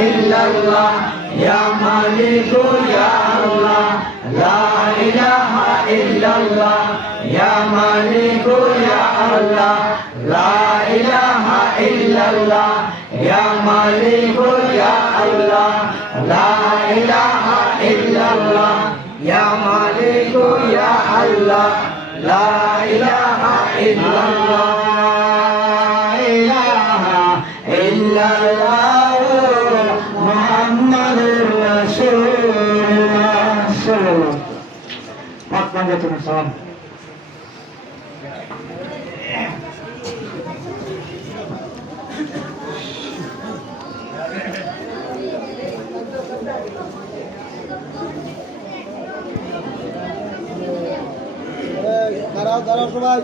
illallah ya malik ya Allah la ilaha illallah ya malik ya Allah la ilaha illallah ya malik ya Allah la ilaha illallah ya malik ya Allah la ilaha illallah ilaha illallah Muhammadur Rasulullah sallallahu alaihi wasallam. দাঁড়াও সবাই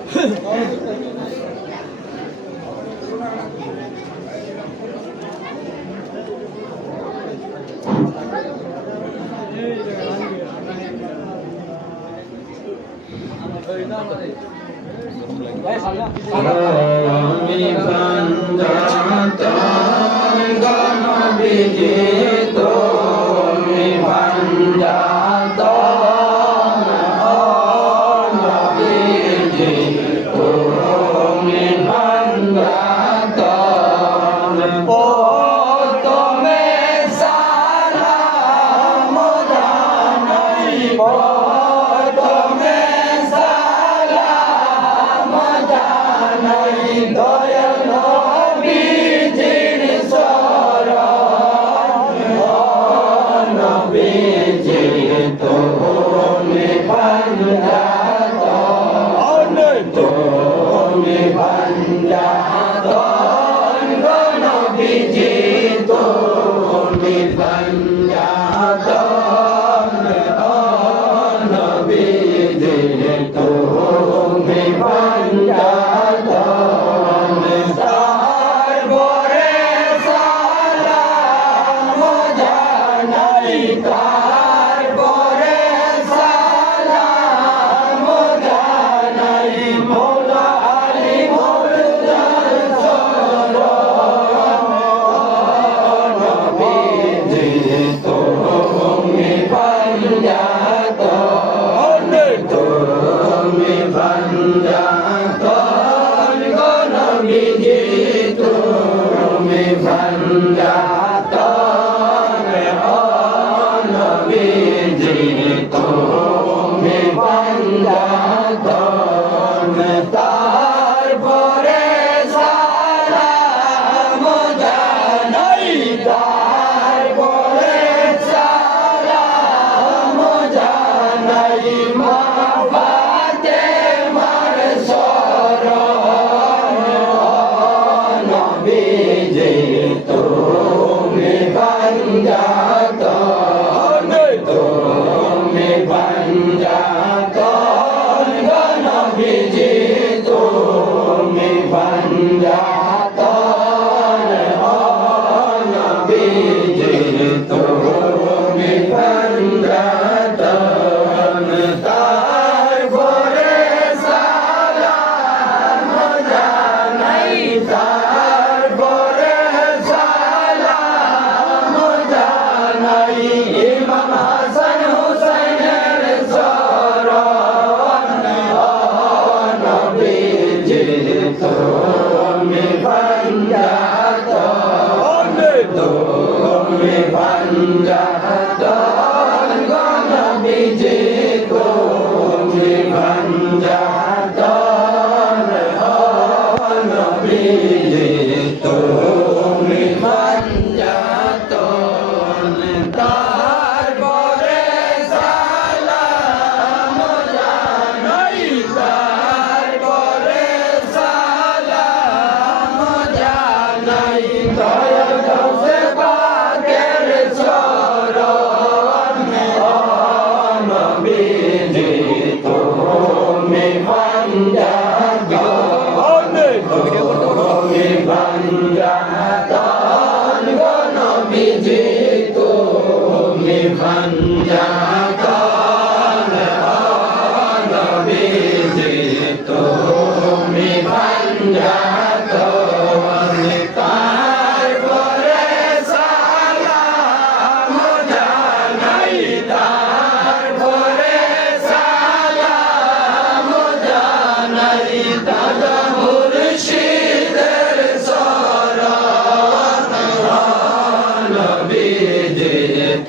নবীজি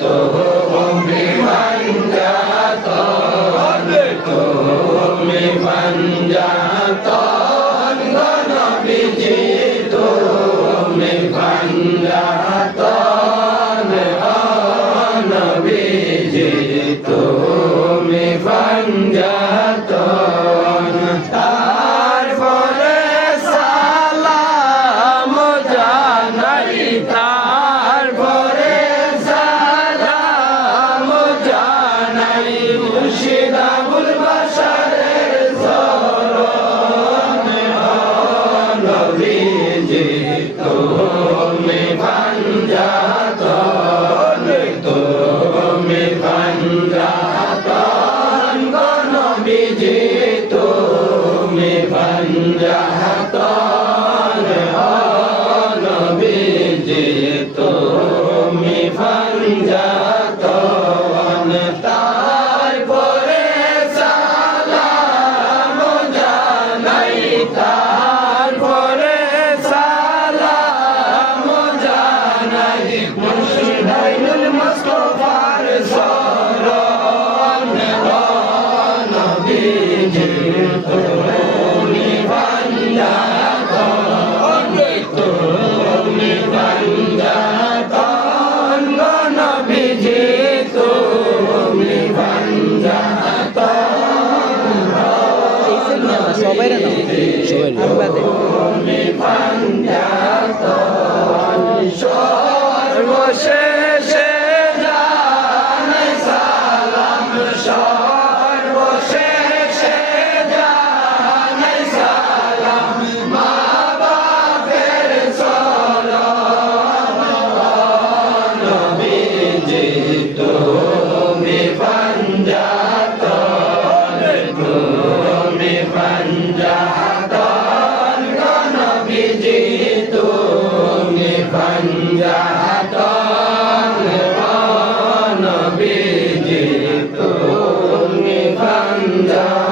তুমি পাঞ্জাতন তুমি পাঞ্জাতন নবীজি তুমি পাঞ্জাতন নবীজি তুমি পাঞ্জাতন তারপরে সালাম জানাই তারপরে সালাম জানাই মুর্শিদ আবুল বাশারের চরণ নবীজি তুমি পাঞ্জাতন তুমি পাঞ্জাতন নবীজি তুমি পাঞ্জাতন নবীজি তুমি পাঞ্জাতন তারপরে সালাম জানাই তারপরে সালাম জানাই মুর্শিদ আইনুল মুস্তাফার চরণ নবীজি তুমি পাঞ্জাতন তুমি পাঞ্জাতন নবীজি তুমি পাঞ্জাতন সবাই না তুমি পাঞ্জাতন সর্বশেষে জানাই সালাম সর্বশেষে জানাই সালাম মা বাপের চরণ নবীজি তুমি পাঞ্জাতন তুমি পাঞ্জাতন নবীজি তুমি পাঞ্জাতন নবীজি তুমি পাঞ্জাতন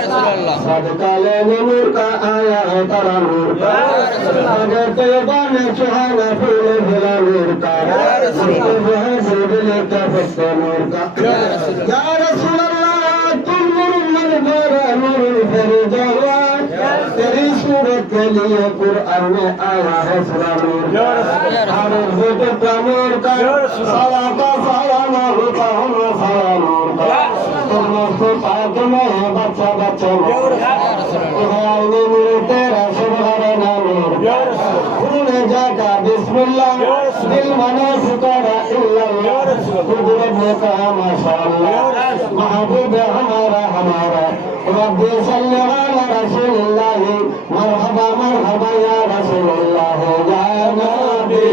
सदकाले नूर का आया है तारा नूर का अगर तैयबा में सुहाना फूल भिला नूर का मुझको है दिल का फस्ता नूर का या रसूल अल्लाह तुम नूर मन मेरा नूर फरिजावा तेरी सूरत के लिए कुरान में आया है सुरा नूर हर बेटे का नूर का साया का साया ना होता हम साया नूर का तुम उसको पाक में है बच्चा बच्चा नूर आईने नूर तेरा सुबहाना नूर भूले जाका बिस्मिल्लाह दिल मना पुकारा इल्लल्लाह कुदरत ने कहा माशाअल्लाह महबूब हमारा हमारा रब्बी सल्ली अला रसूलिल्लाह मरहबा मरहबा या रसूलल्लाह या नबी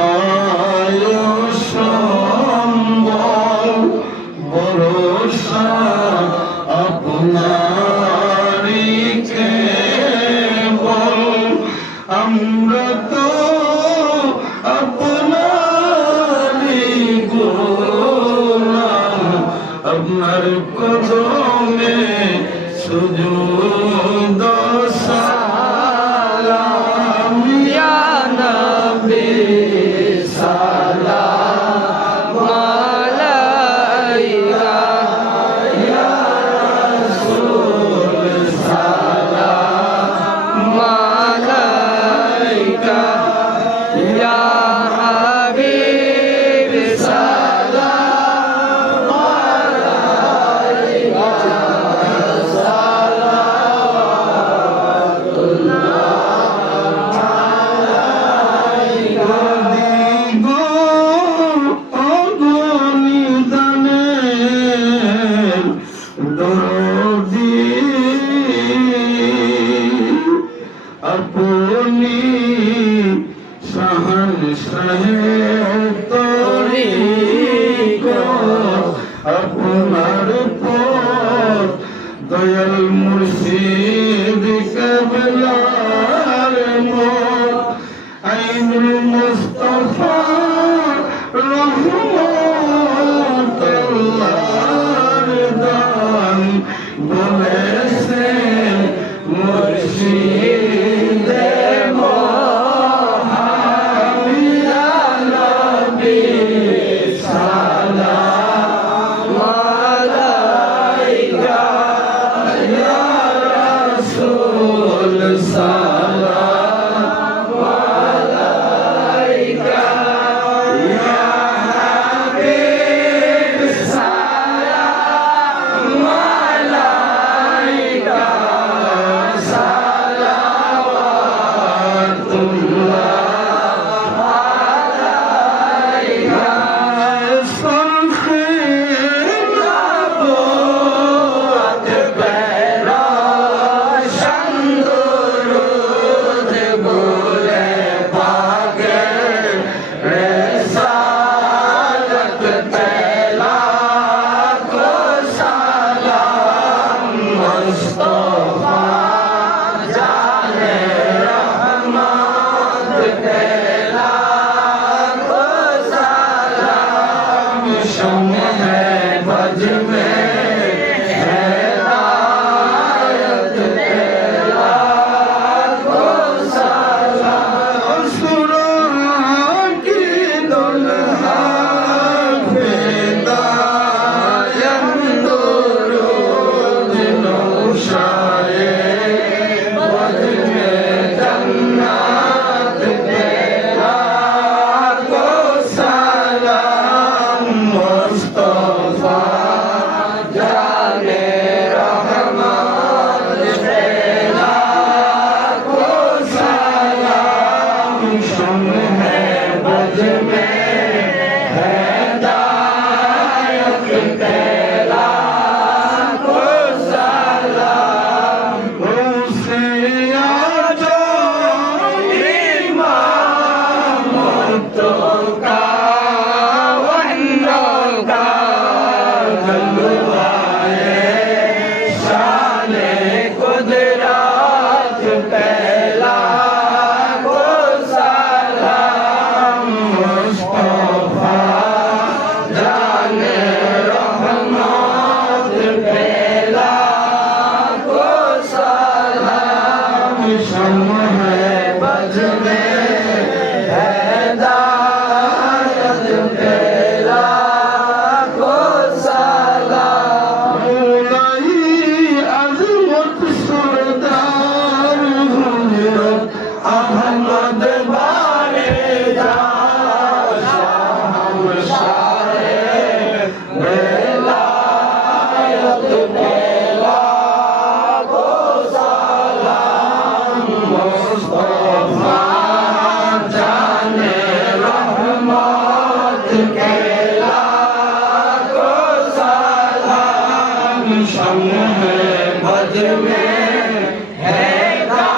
সহায় সম্বল ভরসা আপনারই কেবল আমরা তো আপনারই গোলাম আপনার কদমে সুজুদ সালাম ইয়া নবী সালাম আলাইকা ইয়া রাসূল সালাম আলাইকা ইয়া হাবিব সালাম আলাইকা আপনি শাহান শাহের তরিক আপনার পথ দয়াল মুর্শিদ কেবলার মত আইনুল মুস্তাফা রহমতুল্লাহর দান বলেছেন মুর্শিদ মহামিয়া নবী সালাম আলাইকা ইয়া রাসূল সালাম আলাইকা ইয়া হাবিব সালাম আলাইকা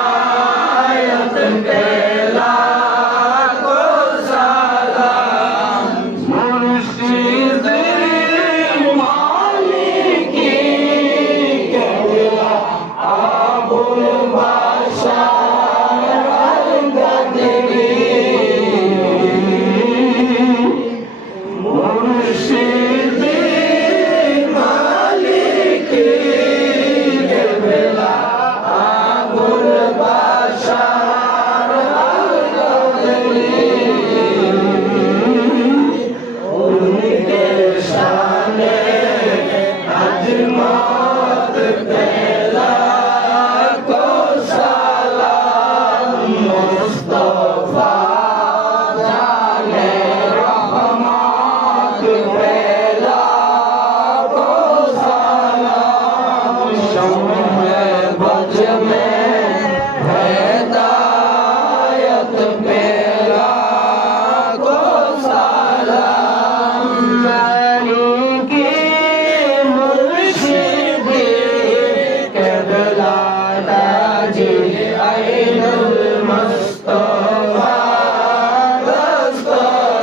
हिदायत के लाखों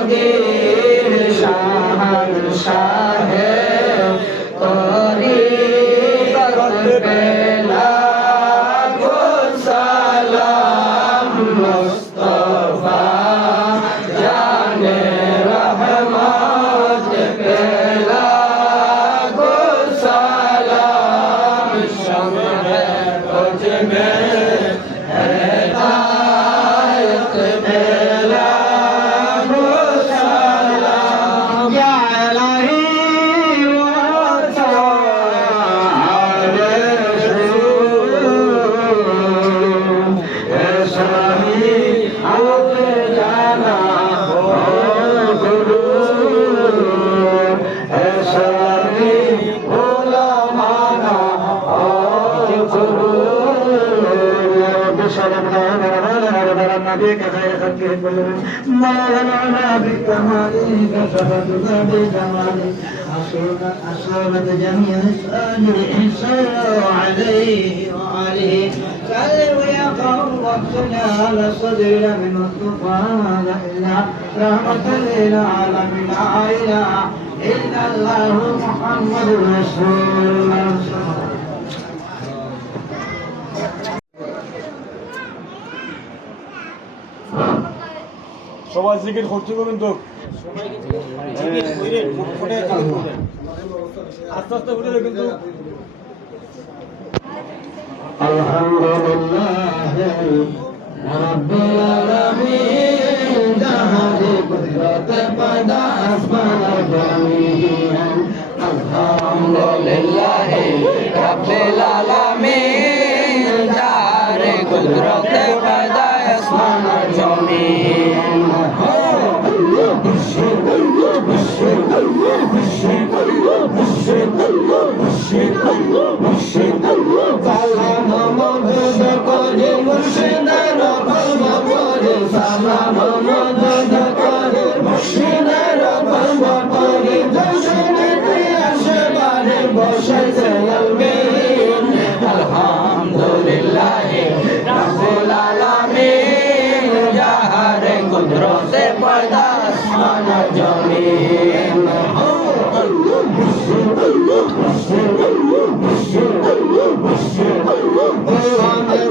মদির শাহান শাহে করি বেলা গো সালাম মুস্তাফা জানে রহমত বেলা গো সালাম শমে কুছ মে হেদায়ত বেলা গো সালাম ইয়া ইলাহি أصابت جميع الصالحين صلوا عليه وآله سلوا يا قوم وصلنا على صدر من الطوفان إلا رحمة للعالمين لا إله إلا الله محمد رسول الله সবাই জিকির করতে করুন তো আস্তে আস্তে উঠে কিন্তু আলহামদুলিল্লাহ রাব্বিল আলামিন জাহারে কুদরত পয়দা আসমান জমিন আলহামদুলিল্লাহ রাব্বিল আলামিন জাহারে কুদরত পয়দা আসমান জমিন সালাম মদদ করে মুর্শিদের কলম পড়ে সালাম মদদ করে মুর্শিদের কলম পড়ে জশনে আসবারে বসেছে আলমিন আলহামদুলিল্লাহ রাব্বুল আলামিন জাহারে কুদরতে পয়দা আসমান জমিন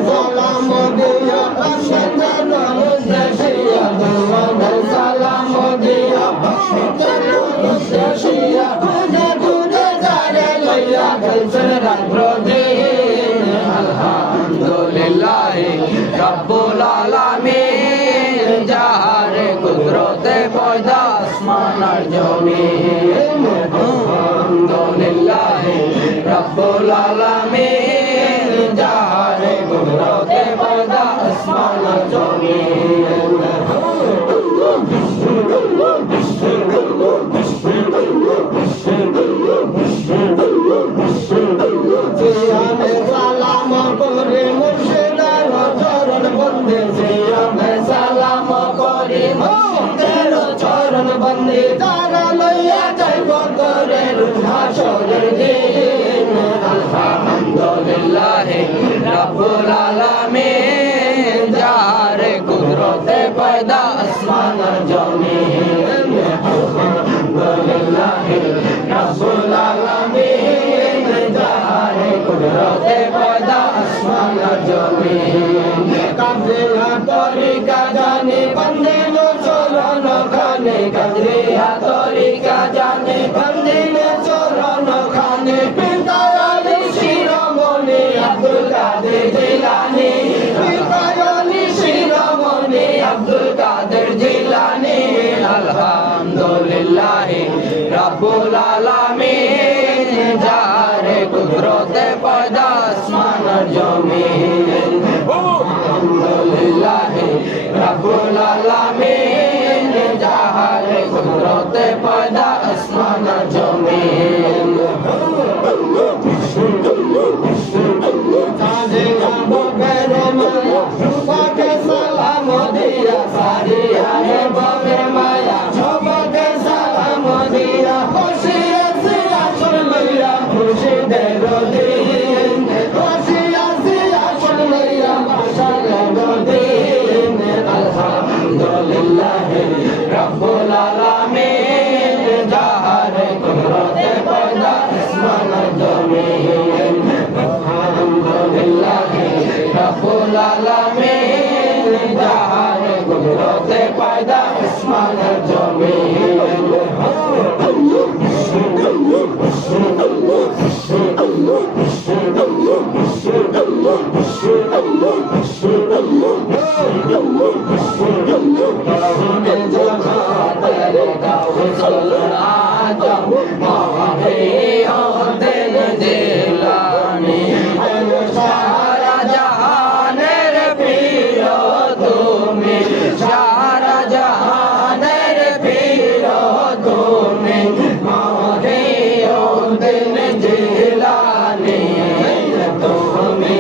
সালাম দিয়া বসেছেন রশিয়া সালাম দিয়া বসেছেন রশিয়া গুনে গুনে যারে লইয়া গেছেন রাত্র দিন আলহামদুলিল্লাহ রাব্বুল আলামিন জাহারে কুদরতে পয়দা আসমান আর জমিন আলহামদুলিল্লাহ রাব্বুল আলামিন জাহারে কুদরতে পয়দা আসমান আর জমিন সালাম করে মুর্শিদের চরণ বন্দে সালাম করে মুর্শিদের চরণ বন্দে তারা লইয়া যাইব করে হাসরের দিন আলহামদুলিল্লাহ রাব্বুল আলামিন জাহারে কুদরতে পয়দা আসমান আর জমিন আলহামদুলিল্লাহ রাব্বুল আলামিন জাহারে কুদরতে পয়দা আসমান আর জমিন কাদরিয়া তরিকা জানে বন্দিল চরণ খানে কাদরিয়া তরিকা জানে বন্দিল চরণ খানে পিতায়ালি শিরোমণি আব্দুল কাদের জিলানী পিতায়ালি শিরোমণি আব্দুল কাদের জিলানী আলহামদুলিল্লাহ রাব্বুল আলামিন জাহারে কুদরতে পয়দা আসমান আর জমিন আলহামদুলিল্লাহ রাব্বুল আলামিন জাহারে কুদরতে পয়দা আসমান আর জমিন সালাম দিয়া সারিয়া হে বাবের মায়া সবকে সালাম দিয়া খুশি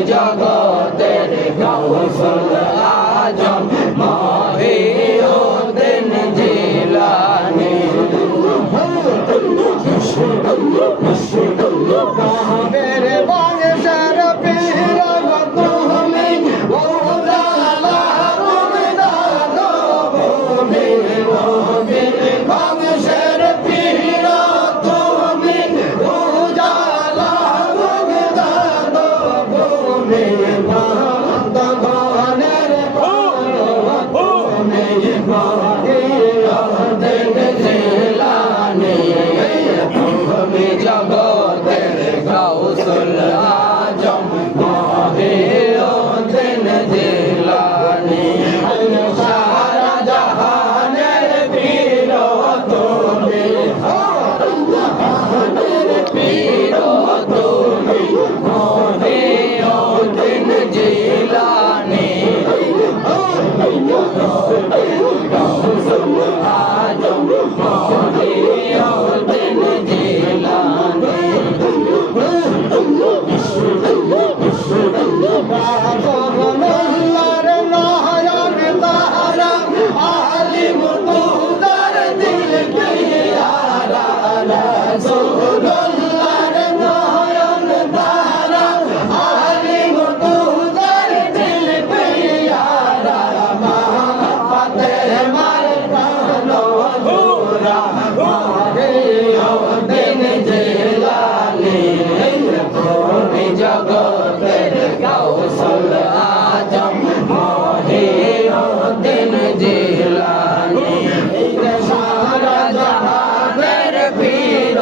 জগতের গৌসুল আজম মহিউদ্দিন জিলানী মেরে বংশের পীর তুমি উজালা মুগদান ভূমি বংশের পীর তুমি উজালা মুগদান ভূমি ভগবানের ভূমি মহিউদ্দিন জিলানী তুমি জগতের গৌসুল আজম মহিউদ্দিন জিলানী সারা জাহানের পীর তুমি পীর তুমি মহিউদ্দিন জিলানী গৌসুল আজম মহিউদ্দিন জিলানী বাবুল্লার নয়ন তারা আলিম তুদার দিল পিয়ারা রাসূলুল্লাহর নয়ন তারা আলিম তুদার দিল পিয়ারা ফাতেমার প্রাণ গোরা মহিউদ্দিন জিলানী তুমি জগতের গৌসুল আজম মহিউদ্দিন জিলানী সারা জাহানের পীর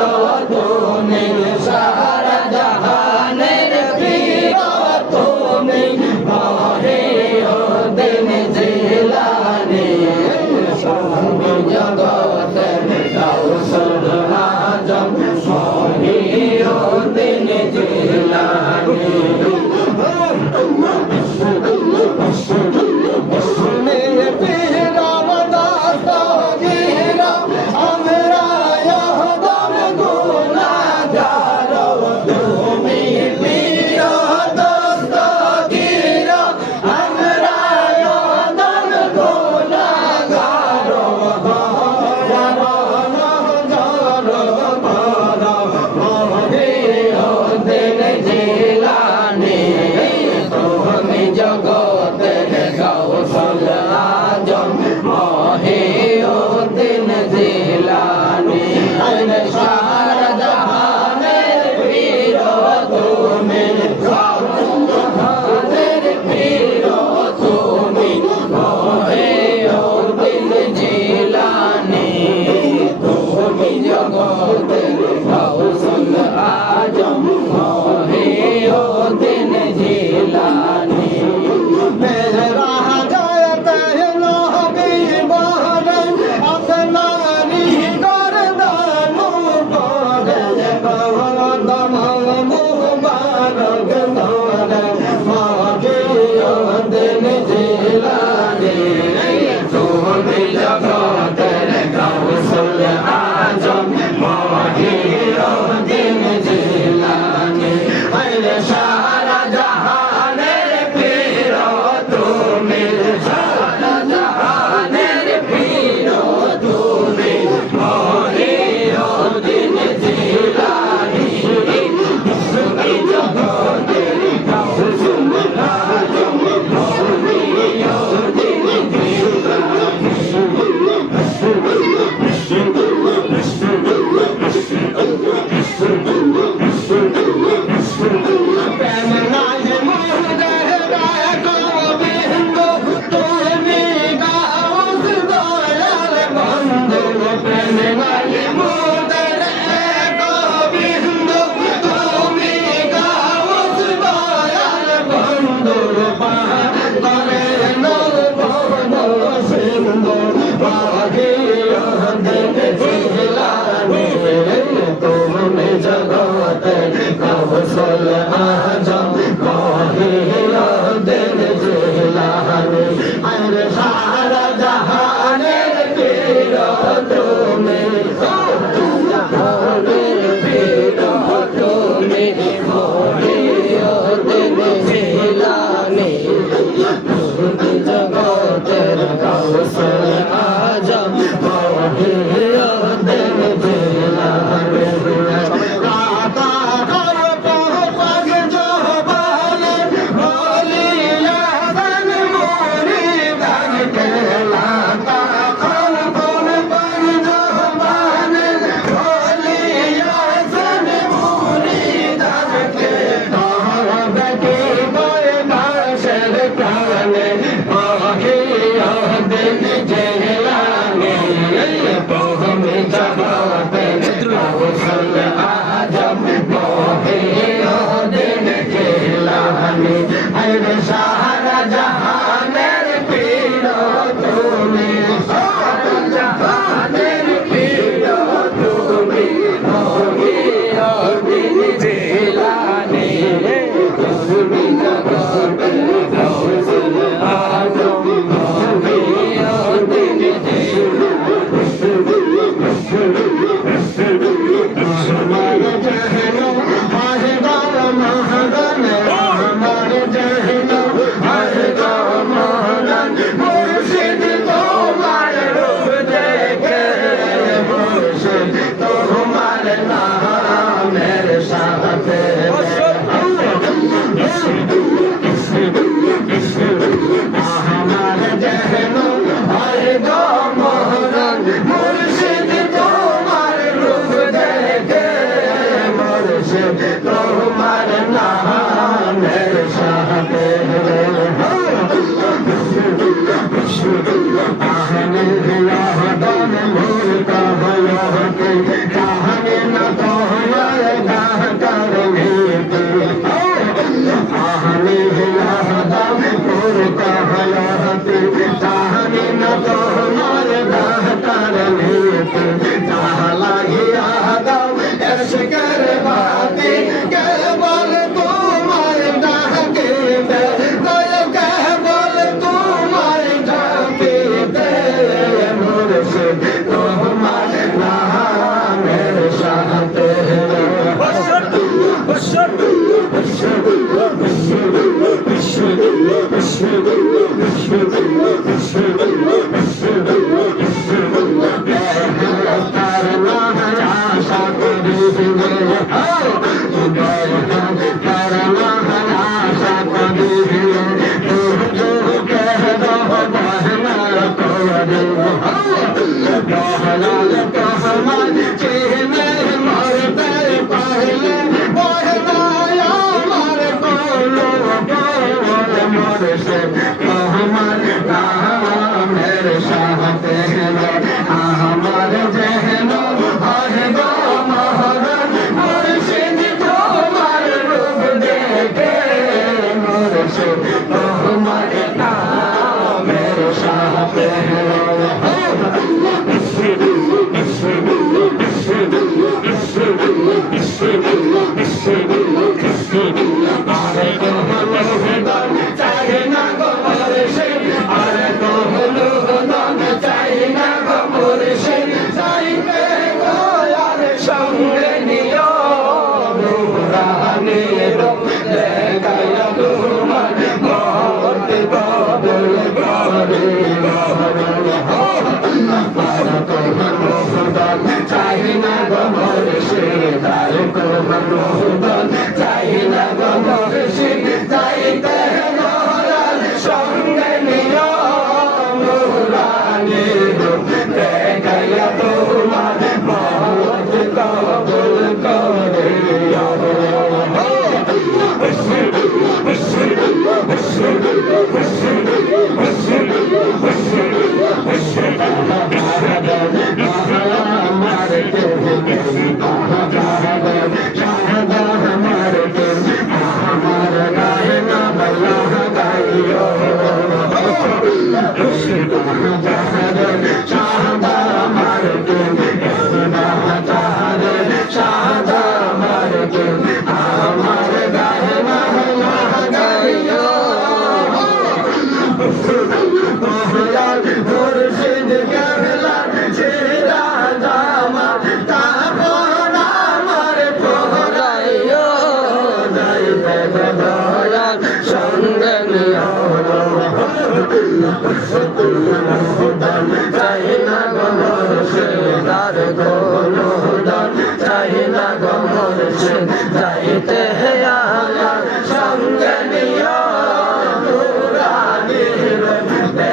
তুমি সারা জাহানের পীর তুমি মহিউদ্দিন জিলানী তুমি জগতের গৌসুল আজম মহিউদ্দিন জিলানী মেরে পীরা দাস্ত গিরা আমরা ইহদম গুনাহগার তুমি পীরা দাস্ত গিরা আমরা ইহদম গুনাহগার মুর্শিদ তোমার রূপ দেখে মুর্শিদ তোমার নামের সাথে आहने अल्लाह दान मुर्का भयोते कहने न तो हमारे गाह करने के आहने अल्लाह दान मुर्का भयोते कहने न तो हमारे गाह करने के कहला गया दाव ऐसे कर बातें केवल तुम्हारे गाह के जाइते हैं आला संग निया नूरानी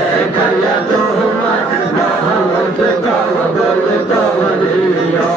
देखया तुम्हार मोहब्बत का बोल तोरिया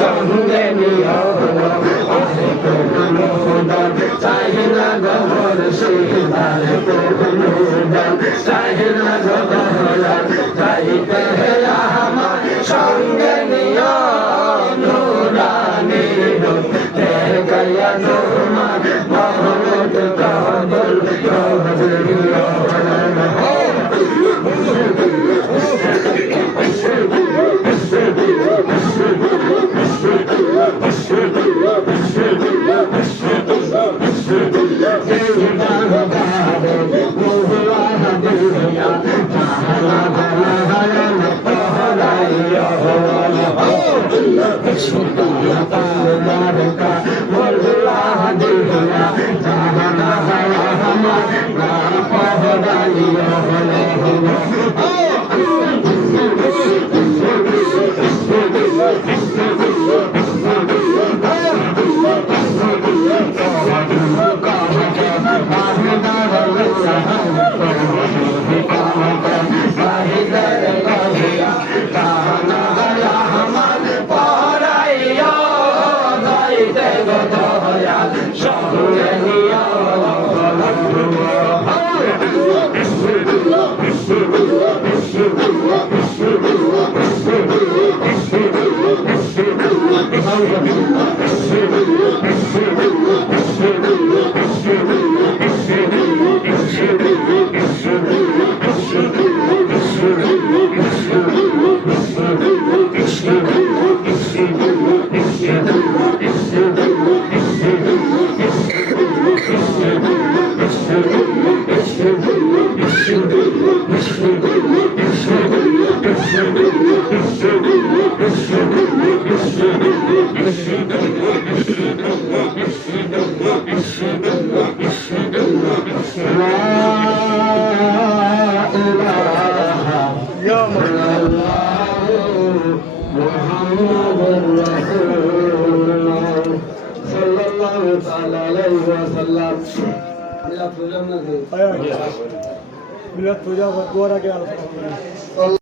সঙ্গে নিয়া চাহিনা গহর শিদার কোহনুদান চাহিনা গহর চাইতে আমার সঙ্গে নিয়া নুরানি দেখয়া তোমার কাবুল ইয়া হাবিব ইয়া মিলাদ পূজা দুয়ার আগে আলোচনা